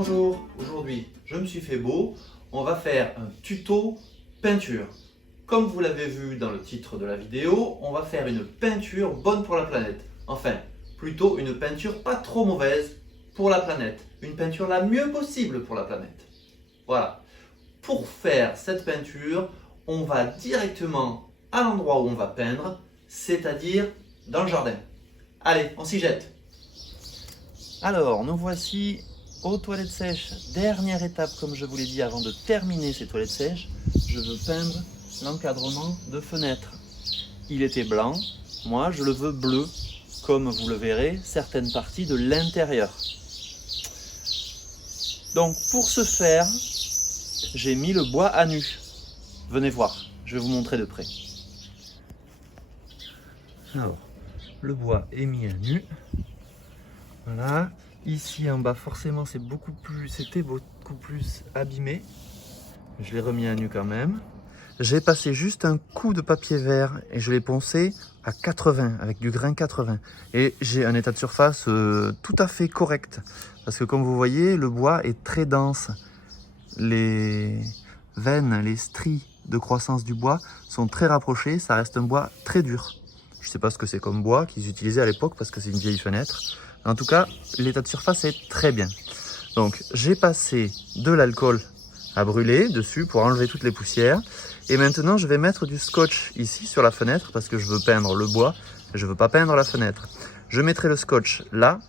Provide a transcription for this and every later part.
Bonjour, aujourd'hui je me suis fait beau, on va faire un tuto peinture. Comme vous l'avez vu dans le titre de la vidéo, on va faire une peinture bonne pour la planète. Enfin, plutôt une peinture pas trop mauvaise pour la planète. Une peinture la mieux possible pour la planète. Voilà. Pour faire cette peinture, on va directement à l'endroit où on va peindre, c'est-à-dire dans le jardin. Allez, on s'y jette. Alors, nous voici aux toilettes sèches. Dernière étape, comme je vous l'ai dit, avant de terminer ces toilettes sèches, je veux peindre l'encadrement de fenêtre. Il était blanc, moi je le veux bleu, comme vous le verrez, certaines parties de l'intérieur. Donc pour ce faire, j'ai mis le bois à nu. Venez voir, je vais vous montrer de près. Alors, le bois est mis à nu. Voilà. Ici en bas, forcément, c'était beaucoup plus abîmé. Je l'ai remis à nu quand même. J'ai passé juste un coup de papier vert et je l'ai poncé à 80, avec du grain 80. Et j'ai un état de surface tout à fait correct. Parce que comme vous voyez, le bois est très dense. Les veines, les stries de croissance du bois sont très rapprochées. Ça reste un bois très dur. Je ne sais pas ce que c'est comme bois qu'ils utilisaient à l'époque parce que c'est une vieille fenêtre. En tout cas, l'état de surface est très bien. Donc, j'ai passé de l'alcool à brûler dessus pour enlever toutes les poussières. Et maintenant, je vais mettre du scotch ici sur la fenêtre parce que je veux peindre le bois. Je ne veux pas peindre la fenêtre. Je mettrai le scotch là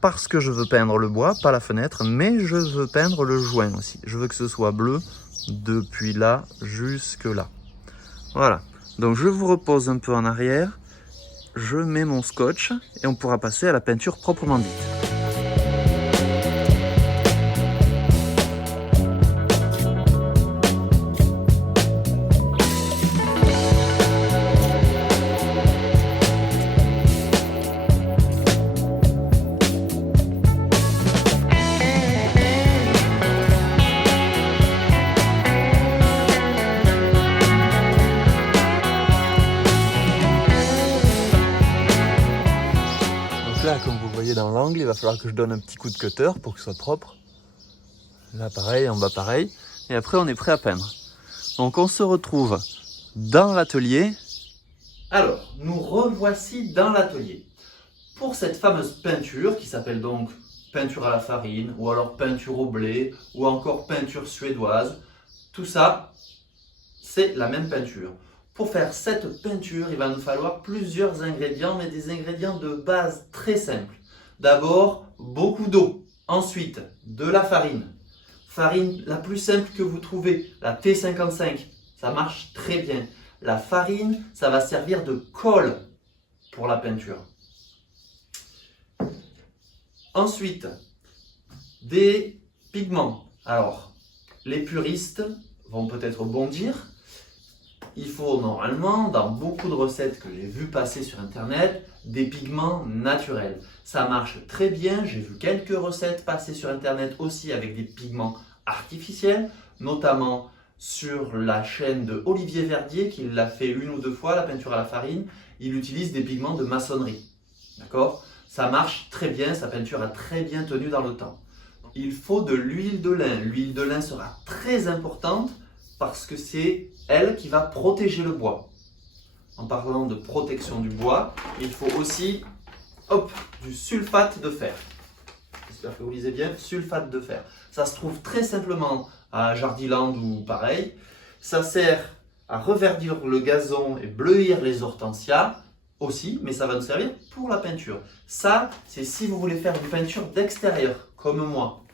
parce que je veux peindre le bois, pas la fenêtre, mais je veux peindre le joint aussi. Je veux que ce soit bleu depuis là jusque là. Voilà. Donc, je vous repose un peu en arrière. Je mets mon scotch et on pourra passer à la peinture proprement dite. Là, comme vous voyez dans l'angle, il va falloir que je donne un petit coup de cutter pour que ce soit propre. Là, pareil, en bas, pareil. Et après, on est prêt à peindre. Donc, on se retrouve dans l'atelier. Alors, nous revoici dans l'atelier. Pour cette fameuse peinture, qui s'appelle donc peinture à la farine, ou alors peinture au blé, ou encore peinture suédoise, tout ça, c'est la même peinture. Pour faire cette peinture, il va nous falloir plusieurs ingrédients, mais des ingrédients de base très simples. D'abord, beaucoup d'eau. Ensuite, de la farine. Farine la plus simple que vous trouvez, la T55. Ça marche très bien. La farine, ça va servir de colle pour la peinture. Ensuite, des pigments. Alors, les puristes vont peut-être bondir. Il faut normalement, dans beaucoup de recettes que j'ai vues passer sur internet, des pigments naturels. Ça marche très bien, j'ai vu quelques recettes passer sur internet aussi avec des pigments artificiels, notamment sur la chaîne de Olivier Verdier, qui l'a fait une ou deux fois, la peinture à la farine. Il utilise des pigments de maçonnerie. D'accord ? Ça marche très bien, sa peinture a très bien tenu dans le temps. Il faut de l'huile de lin. L'huile de lin sera très importante parce que c'est elle qui va protéger le bois. En parlant de protection du bois, il faut aussi du sulfate de fer. J'espère que vous lisez bien, sulfate de fer. Ça se trouve très simplement à Jardiland ou pareil. Ça sert à reverdir le gazon et bleuir les hortensias aussi, mais ça va nous servir pour la peinture. Ça, c'est si vous voulez faire une peinture d'extérieur, comme moi.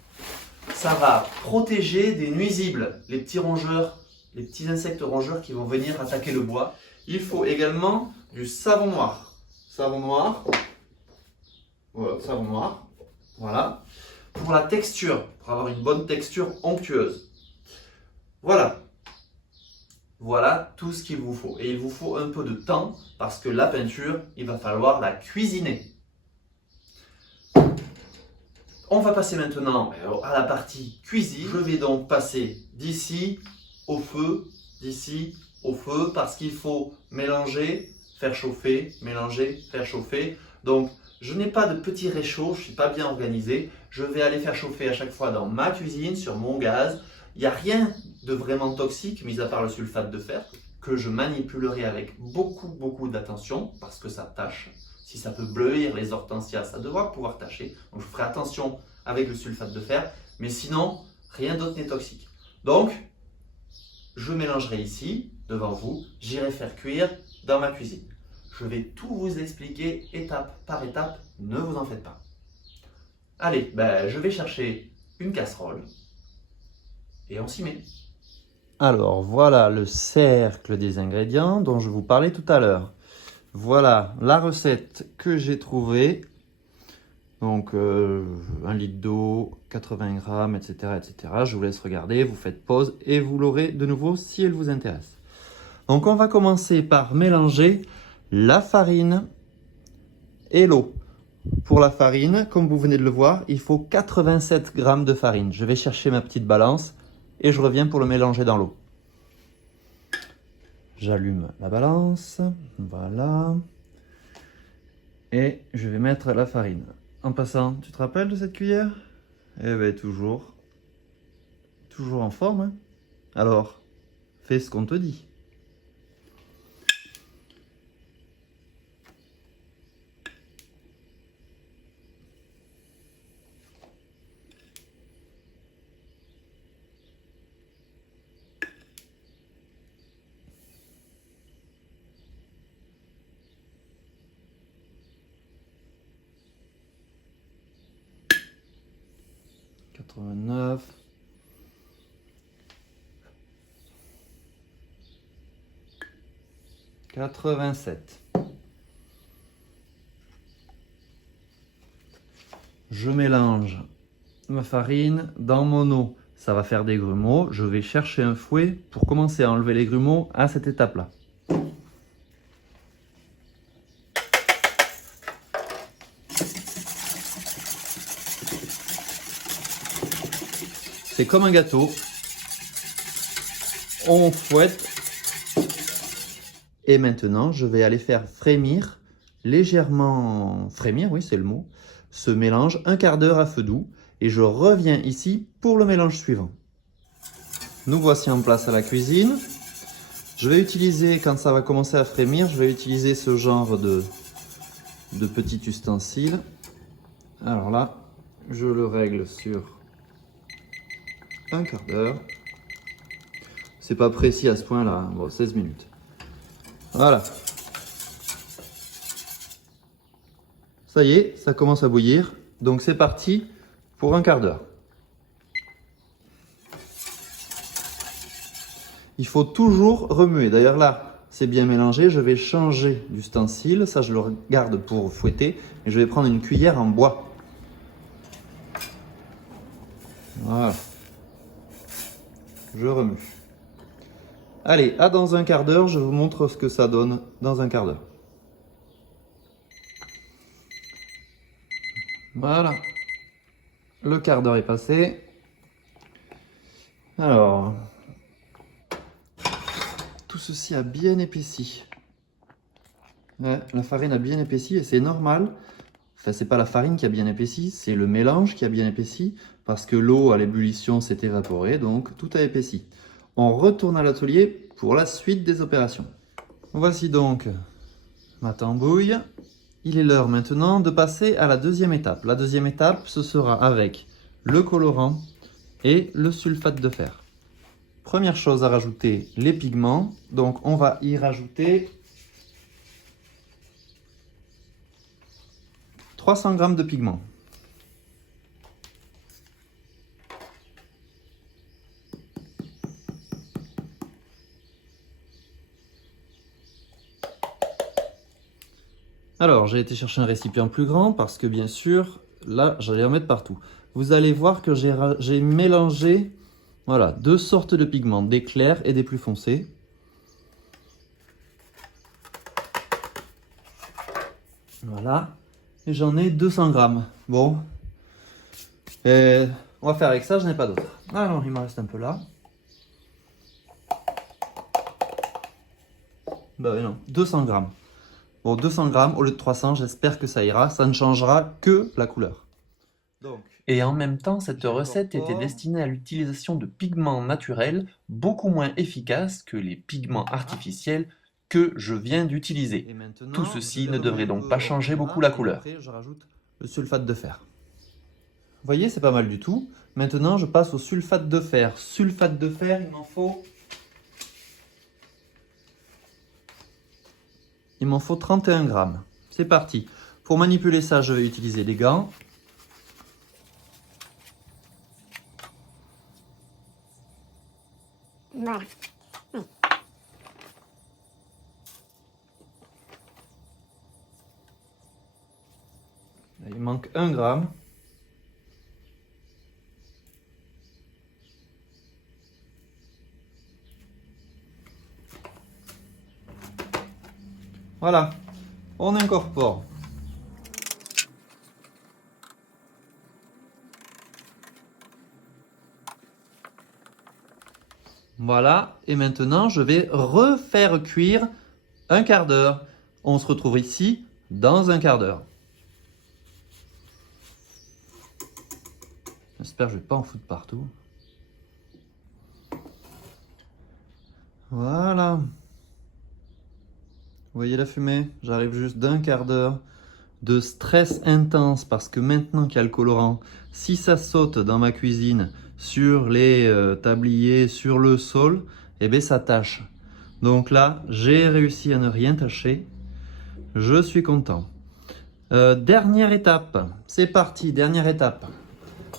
Ça va protéger des nuisibles, les petits rongeurs, les petits insectes rongeurs qui vont venir attaquer le bois. Il faut également du savon noir. Savon noir. Voilà, savon noir. Voilà. Pour la texture, pour avoir une bonne texture onctueuse. Voilà. Voilà tout ce qu'il vous faut. Et il vous faut un peu de temps parce que la peinture, il va falloir la cuisiner. On va passer maintenant à la partie cuisine. Je vais donc passer d'ici au feu, parce qu'il faut mélanger faire chauffer, mélanger, faire chauffer. Donc, je n'ai pas de petit réchaud, je ne suis pas bien organisé. Je vais aller faire chauffer à chaque fois dans ma cuisine, sur mon gaz. Il n'y a rien de vraiment toxique, mis à part le sulfate de fer, que je manipulerai avec beaucoup d'attention parce que ça tâche. Si ça peut bleuir les hortensias, ça devra pouvoir tâcher. Donc, je ferai attention avec le sulfate de fer. Mais sinon, rien d'autre n'est toxique. Donc, je mélangerai ici, devant vous. J'irai faire cuire dans ma cuisine. Je vais tout vous expliquer étape par étape, ne vous en faites pas. Allez, je vais chercher une casserole et on s'y met. Alors voilà le cercle des ingrédients dont je vous parlais tout à l'heure. Voilà la recette que j'ai trouvée. Donc 1 litre d'eau, 80 grammes, etc., etc. Je vous laisse regarder, vous faites pause et vous l'aurez de nouveau si elle vous intéresse. Donc on va commencer par mélanger la farine et l'eau. Pour la farine, comme vous venez de le voir, il faut 87 grammes de farine. Je vais chercher ma petite balance et je reviens pour le mélanger dans l'eau. J'allume la balance, voilà. Et je vais mettre la farine. En passant, tu te rappelles de cette cuillère? Eh bien, toujours en forme, hein? Alors, fais ce qu'on te dit. ...89... ...87... Je mélange ma farine dans mon eau. Ça va faire des grumeaux. Je vais chercher un fouet pour commencer à enlever les grumeaux à cette étape-là. C'est comme un gâteau. On fouette. Et maintenant, je vais aller faire frémir, légèrement frémir, oui c'est le mot, ce mélange un quart d'heure à feu doux. Et je reviens ici pour le mélange suivant. Nous voici en place à la cuisine. Je vais utiliser, quand ça va commencer à frémir, je vais utiliser ce genre de petit ustensile. Alors là, je le règle sur un quart d'heure. C'est pas précis à ce point-là, bon, 16 minutes. Voilà. Ça y est, ça commence à bouillir. Donc c'est parti pour un quart d'heure. Il faut toujours remuer. D'ailleurs là, c'est bien mélangé. Je vais changer d'ustensile. Ça, je le garde pour fouetter. Et je vais prendre une cuillère en bois. Voilà. Je remue. Allez, à dans un quart d'heure, je vous montre ce que ça donne dans un quart d'heure. Voilà. Le quart d'heure est passé. Alors, tout ceci a bien épaissi. Ouais, la farine a bien épaissi et c'est normal. Enfin, c'est pas la farine qui a bien épaissi, c'est le mélange qui a bien épaissi parce que l'eau à l'ébullition s'est évaporée, donc tout a épaissi. On retourne à l'atelier pour la suite des opérations. Voici donc ma tambouille. Il est l'heure maintenant de passer à la deuxième étape. La deuxième étape, ce sera avec le colorant et le sulfate de fer. Première chose à rajouter, les pigments. Donc on va y rajouter 300 g de pigments. Alors, j'ai été chercher un récipient plus grand parce que bien sûr, là, j'allais en mettre partout. Vous allez voir que j'ai mélangé voilà, deux sortes de pigments, des clairs et des plus foncés. Voilà. Et j'en ai 200 grammes. Bon. Et on va faire avec ça, je n'ai pas d'autre. Ah non, il m'en reste un peu là. Bah oui, non, 200 grammes. Bon, 200 grammes au lieu de 300, j'espère que ça ira. Ça ne changera que la couleur. Donc, et en même temps, cette recette était j'incorpore. destinée à l'utilisation de pigments naturels beaucoup moins efficaces que les pigments artificiels que je viens d'utiliser. Et maintenant, Tout je ceci vais ne devrait remuer un donc peu pas au changer caméra, beaucoup la et couleur. après, je rajoute le sulfate de fer. Vous voyez, c'est pas mal du tout. Maintenant, je passe au sulfate de fer. Sulfate de fer, il m'en faut 31 grammes. C'est parti. Pour manipuler ça, je vais utiliser des gants. Voilà. Il manque 1 gramme. Voilà, on incorpore. Voilà, et maintenant je vais refaire cuire un quart d'heure. On se retrouve ici dans un quart d'heure. J'espère que je ne vais pas en foutre partout. Voilà. Vous voyez la fumée? J'arrive juste d'un quart d'heure de stress intense parce que maintenant qu'il y a le colorant, si ça saute dans ma cuisine, sur les tabliers, sur le sol, eh bien ça tâche. Donc là, j'ai réussi à ne rien tâcher. Je suis content. Dernière étape, c'est parti, dernière étape.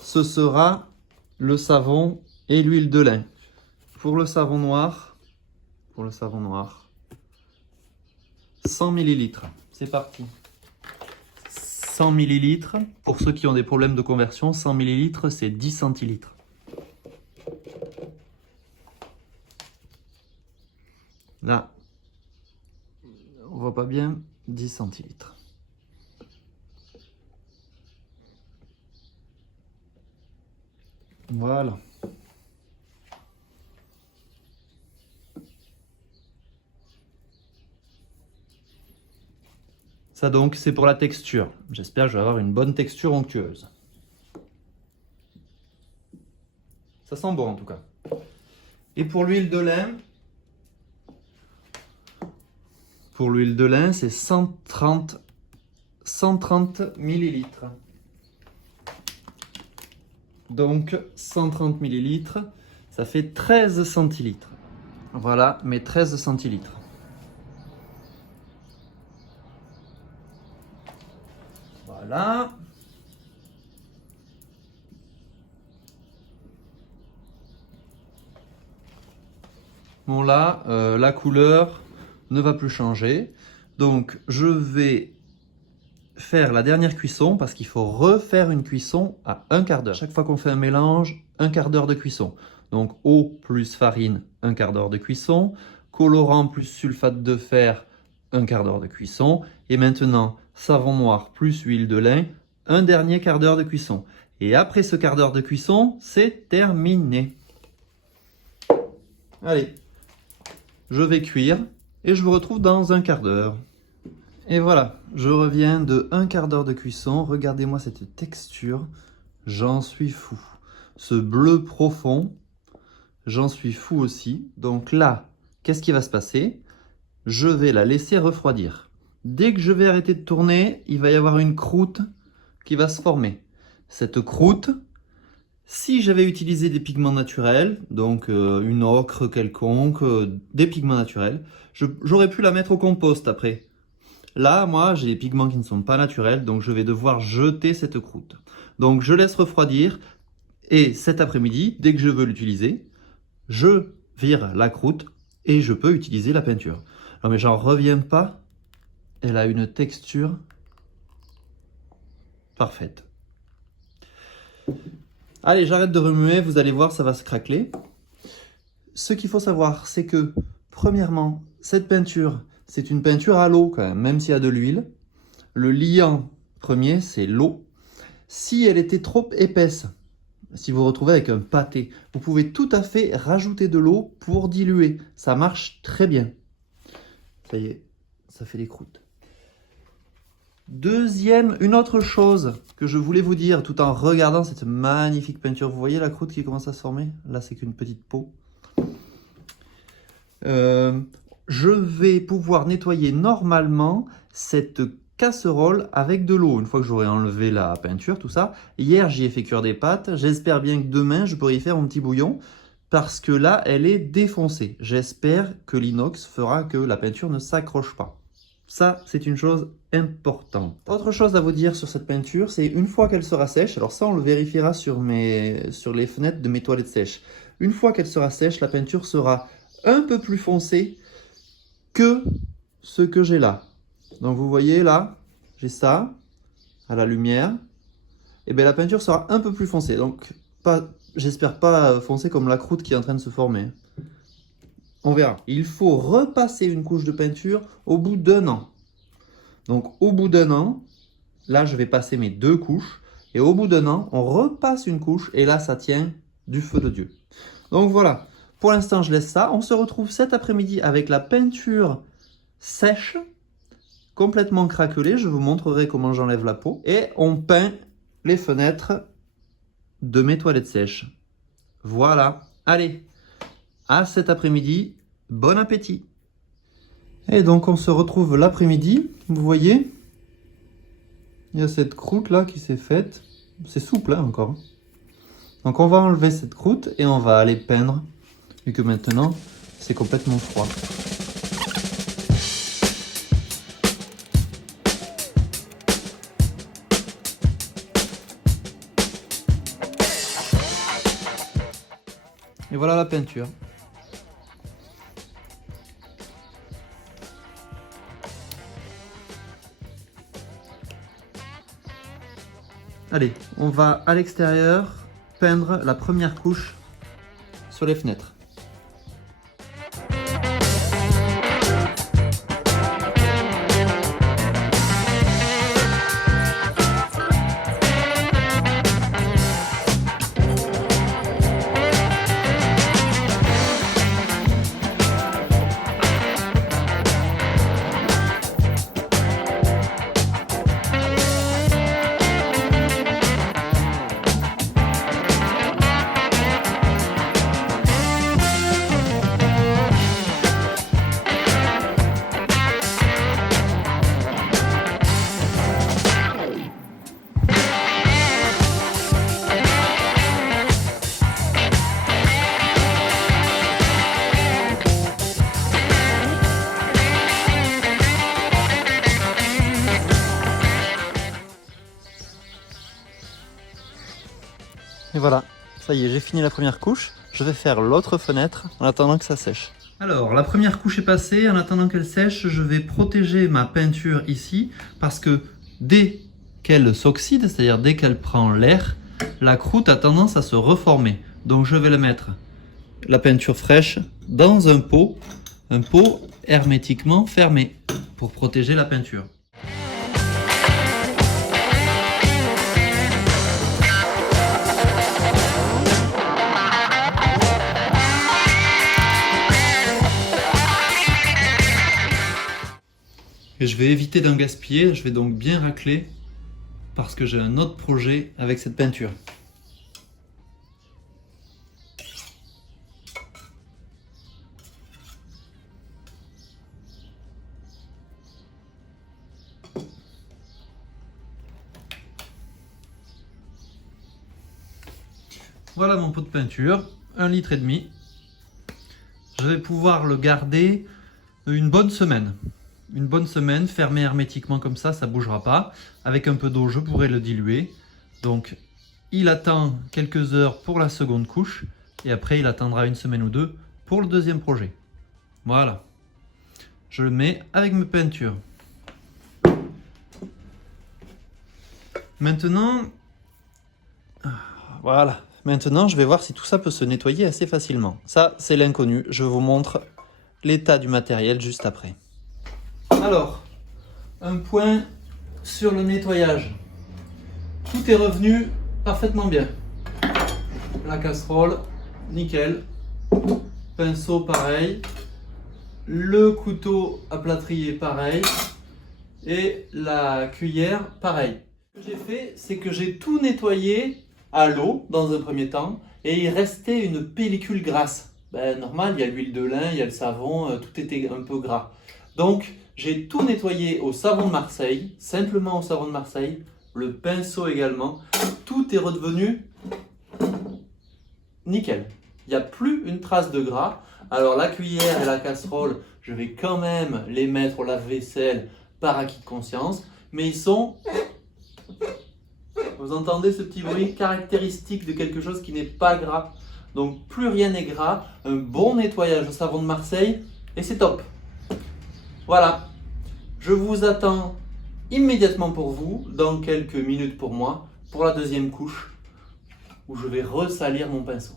Ce sera le savon et l'huile de lin. Pour le savon noir, 100 ml. C'est parti. 100 ml. Pour ceux qui ont des problèmes de conversion, 100 ml, c'est 10 centilitres. Là, on voit pas bien, 10 centilitres. Voilà. Ça donc, c'est pour la texture. J'espère que je vais avoir une bonne texture onctueuse. Ça sent bon en tout cas. Et pour l'huile de lin, c'est 130 millilitres. Donc 130 millilitres, ça fait 13 centilitres. Voilà mes 13 centilitres. Voilà. Bon là, la couleur ne va plus changer. Donc je vais faire la dernière cuisson parce qu'il faut refaire une cuisson à un quart d'heure. Chaque fois qu'on fait un mélange, un quart d'heure de cuisson. Donc eau plus farine, un quart d'heure de cuisson. Colorant plus sulfate de fer, un quart d'heure de cuisson. Et maintenant, savon noir plus huile de lin, un dernier quart d'heure de cuisson. Et après ce quart d'heure de cuisson, c'est terminé. Allez, je vais cuire et je vous retrouve dans un quart d'heure. Et voilà, je reviens de un quart d'heure de cuisson. Regardez-moi cette texture, j'en suis fou. Ce bleu profond, j'en suis fou aussi. Donc là, qu'est-ce qui va se passer? Je vais la laisser refroidir. Dès que je vais arrêter de tourner, il va y avoir une croûte qui va se former. Cette croûte, si j'avais utilisé des pigments naturels, donc une ocre quelconque, des pigments naturels, j'aurais pu la mettre au compost après. Là, moi, j'ai des pigments qui ne sont pas naturels, donc je vais devoir jeter cette croûte. Donc je laisse refroidir, et cet après-midi, dès que je veux l'utiliser, je vire la croûte et je peux utiliser la peinture. Non mais j'en reviens pas, elle a une texture parfaite. Allez, j'arrête de remuer, vous allez voir, ça va se craqueler. Ce qu'il faut savoir, c'est que, premièrement, cette peinture, c'est une peinture à l'eau quand même s'il y a de l'huile. Le liant premier, c'est l'eau. Si elle était trop épaisse, si vous vous retrouvez avec un pâté, vous pouvez tout à fait rajouter de l'eau pour diluer. Ça marche très bien. Ça y est, ça fait des croûtes. Une autre chose que je voulais vous dire tout en regardant cette magnifique peinture. Vous voyez la croûte qui commence à se former? Là, c'est qu'une petite peau. Je vais pouvoir nettoyer normalement cette casserole avec de l'eau. Une fois que j'aurai enlevé la peinture, tout ça. Hier, j'y ai fait cuire des pâtes. J'espère bien que demain, je pourrai y faire mon petit bouillon. Parce que là, elle est défoncée. J'espère que l'inox fera que la peinture ne s'accroche pas. Ça, c'est une chose importante. Autre chose à vous dire sur cette peinture, c'est une fois qu'elle sera sèche, alors ça on le vérifiera sur les fenêtres de mes toilettes sèches. Une fois qu'elle sera sèche, la peinture sera un peu plus foncée que ce que j'ai là. Donc vous voyez là, j'ai ça, à la lumière. Et bien la peinture sera un peu plus foncée. Donc j'espère pas foncée comme la croûte qui est en train de se former. On verra. Il faut repasser une couche de peinture au bout d'1 an. Donc au bout d'1 an, là je vais passer mes 2 couches. Et au bout d'1 an, on repasse une couche. Et là ça tient du feu de Dieu. Donc voilà. Pour l'instant je laisse ça. On se retrouve cet après-midi avec la peinture sèche. Complètement craquelée. Je vous montrerai comment j'enlève la peau. Et on peint les fenêtres de mes toilettes sèches. Voilà. Allez. À cet après-midi, bon appétit! Et donc on se retrouve l'après-midi, vous voyez, il y a cette croûte là qui s'est faite, c'est souple hein, encore. Donc on va enlever cette croûte et on va aller peindre, vu que maintenant c'est complètement froid. Et voilà la peinture. Allez, on va à l'extérieur peindre la première couche sur les fenêtres. Et voilà, ça y est, j'ai fini la première couche. Je vais faire l'autre fenêtre en attendant que ça sèche. Alors, la première couche est passée. En attendant qu'elle sèche, je vais protéger ma peinture ici parce que dès qu'elle s'oxyde, c'est-à-dire dès qu'elle prend l'air, la croûte a tendance à se reformer. Donc je vais la mettre, la peinture fraîche, dans un pot hermétiquement fermé pour protéger la peinture. Et je vais éviter d'en gaspiller, je vais donc bien racler parce que j'ai un autre projet avec cette peinture. Voilà mon pot de peinture, 1,5 litre. Je vais pouvoir le garder une bonne semaine. Une bonne semaine, fermé hermétiquement comme ça ne bougera pas. Avec un peu d'eau, je pourrai le diluer. Donc, il attend quelques heures pour la seconde couche. Et après, il attendra une semaine ou deux pour le deuxième projet. Voilà. Je le mets avec mes peintures. Maintenant, voilà. Maintenant, je vais voir si tout ça peut se nettoyer assez facilement. Ça, c'est l'inconnu. Je vous montre l'état du matériel juste après. Alors, un point sur le nettoyage. Tout est revenu parfaitement bien. La casserole, nickel. Pinceau, pareil. Le couteau à plâtrier, pareil. Et la cuillère, pareil. Ce que j'ai fait, c'est que j'ai tout nettoyé à l'eau dans un premier temps et il restait une pellicule grasse. Ben, normal, il y a l'huile de lin, il y a le savon, tout était un peu gras. Donc, j'ai tout nettoyé au savon de Marseille, simplement au savon de Marseille, le pinceau également. Tout est redevenu nickel. Il n'y a plus une trace de gras. Alors, la cuillère et la casserole, je vais quand même les mettre au lave-vaisselle par acquis de conscience, mais ils sont... Vous entendez ce petit bruit caractéristique de quelque chose qui n'est pas gras. Donc plus rien n'est gras, un bon nettoyage au savon de Marseille et c'est top. Voilà, je vous attends immédiatement pour vous, dans quelques minutes pour moi, pour la deuxième couche où je vais ressalir mon pinceau.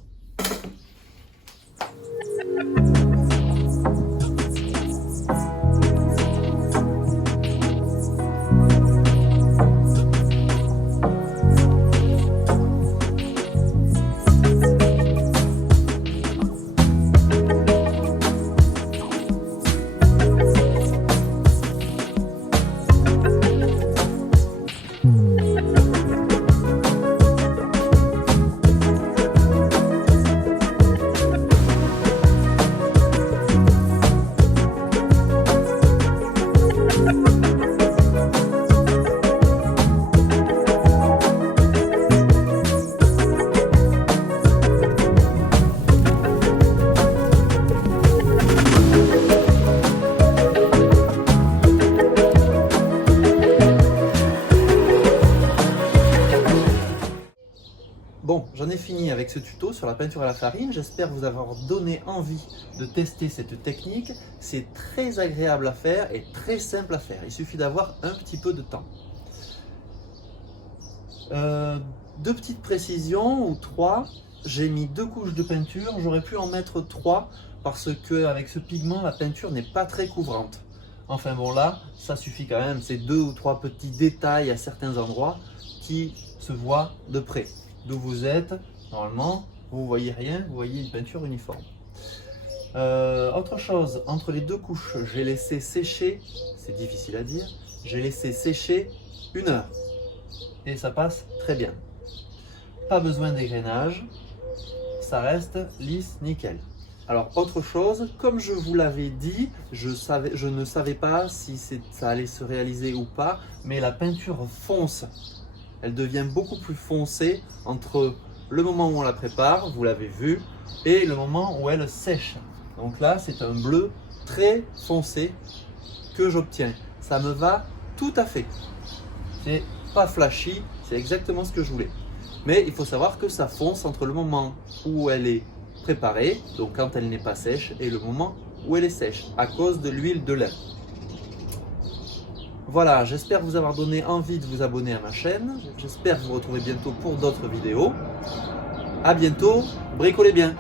Bon, j'en ai fini avec ce tuto sur la peinture à la farine. J'espère vous avoir donné envie de tester cette technique. C'est très agréable à faire et très simple à faire. Il suffit d'avoir un petit peu de temps. Deux petites précisions ou trois. J'ai mis 2 couches de peinture. J'aurais pu en mettre 3 parce qu'avec ce pigment, la peinture n'est pas très couvrante. Enfin bon, là, ça suffit quand même. C'est 2 ou 3 petits détails à certains endroits qui se voient de près. D'où vous êtes, normalement, vous ne voyez rien, vous voyez une peinture uniforme. Autre chose, entre les 2 couches, j'ai laissé sécher, c'est difficile à dire, j'ai laissé sécher 1 heure. Et ça passe très bien. Pas besoin d'égrainage, ça reste lisse, nickel. Alors autre chose, comme je vous l'avais dit, je ne savais pas si ça allait se réaliser ou pas, mais la peinture fonce. Elle devient beaucoup plus foncée entre le moment où on la prépare, vous l'avez vu, et le moment où elle sèche. Donc là, c'est un bleu très foncé que j'obtiens. Ça me va tout à fait. C'est pas flashy, c'est exactement ce que je voulais. Mais il faut savoir que ça fonce entre le moment où elle est préparée, donc quand elle n'est pas sèche, et le moment où elle est sèche, à cause de l'huile de lin. Voilà, j'espère vous avoir donné envie de vous abonner à ma chaîne. J'espère vous retrouver bientôt pour d'autres vidéos. A bientôt, bricolez bien!